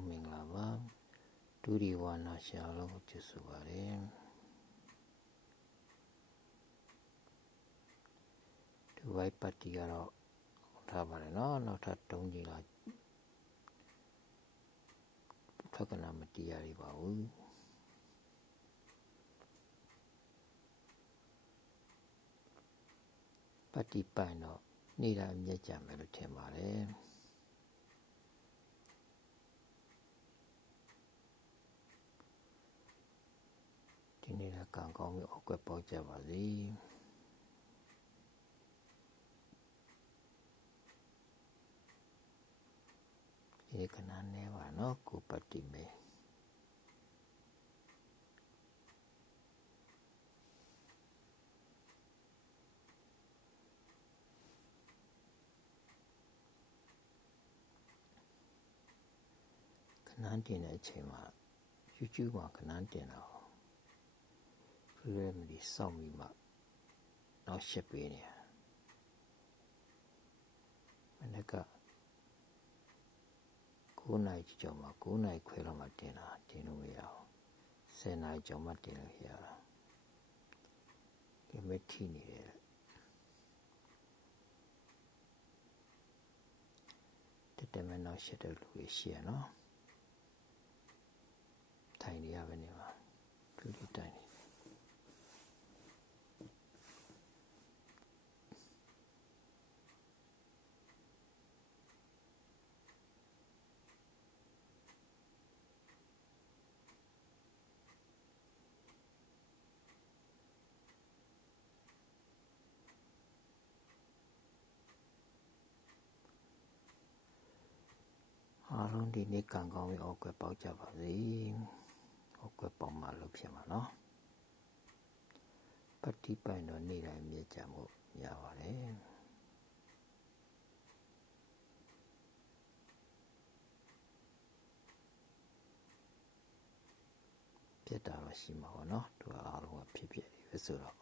လုံးမင်္ဂလာပါဒုဒီဝါနာရှာလုံးကိုကျေးဇူးပါတယ်ဒီဝိုက်ပတ်တီကတော့ထားပါတယ်နော်နောက်ထပ်၃ကြီးလာထက်ကနာမတီးရရပါဘူးပတ်တီပိုင်တော့နေတာအမြက်ကြမယ်လို့ထင်ပါတယ် ဒီနေ့ကကံကောင်းပြီးအကွက်ပေါက်ကြပါစေဒီကနန်းနေပါနော်ကိုပတ်တီမေခဏန်းတင်တဲ့အချိန်မှာ YouTube မှာခဏန်းတင်တာ ဖရီမဒီစောင့်ပြီးမှနောက်ရှက်ပေးနေရမနေ့က9နိုင်ကြောင်မှာ9နိုင်ခွဲလောက်မှတင်တာတင်လို့မရအောင်10နိုင်ကြောင်မှတင်လို့ရတာဒီမဲ့ထိနေတယ်တက်တယ်မနောက်ရှက်တဲ့လူတွေရှိရနော်ထိုင်နေရပဲနေပါသူဒီတိုင်နေ အားလုံးဒီနေ့ကံကောင်းပြီးအောက်ကွယ်ပေါက်ကြပါစေအောက်ကွယ်ပေါက်မှလို့ဖြစ်မှာနော်ပတိပိုင်တော့နေ့တိုင်းမြေကြမှုရပါတယ်ပြတ်တာတော့ရှိမှာပေါ့နော်သူကအားလုံးကဖြစ်ဖြစ်နေပဲဆိုတော့